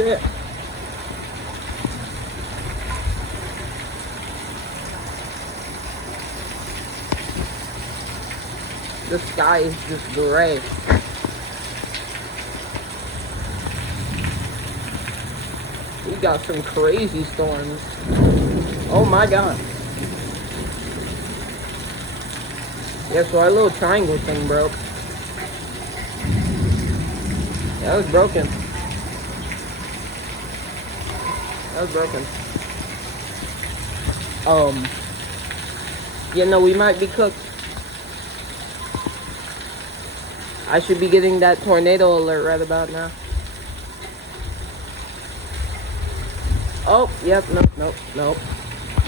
shit. The sky is just gray. We got some crazy storms. Oh my god. Yeah, so our little triangle thing broke. That was broken. That was broken. Yeah, no, we might be cooked. I should be getting that tornado alert right about now. Oh, yep, nope.